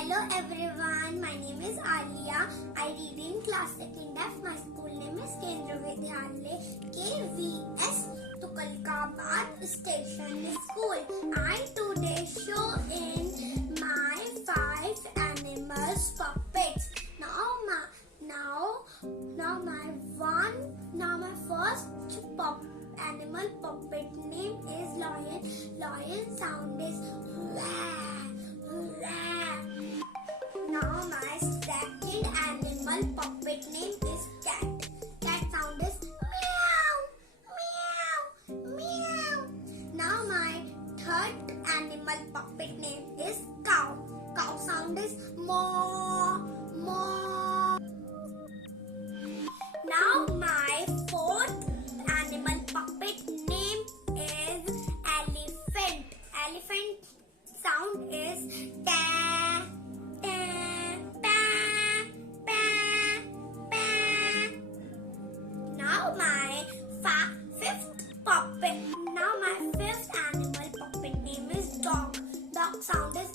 Hello everyone, my name is Alia. I read in class 2nd F. My school name is Kendra Vidyalaya KVS Tukalkabad Station School. I today show in my 5 animals puppets. Now my first animal puppet name is lion. Lion sound is wah, wah. Now my second animal puppet name is cat. Cat sound is meow, meow, meow. Now my third animal puppet name is cow. Cow sound is moo, moo. Now my fourth animal puppet name is elephant. Elephant sound is ta, ta, ta, ta, ta. Now my fifth animal puppet name is dog. Dog sound is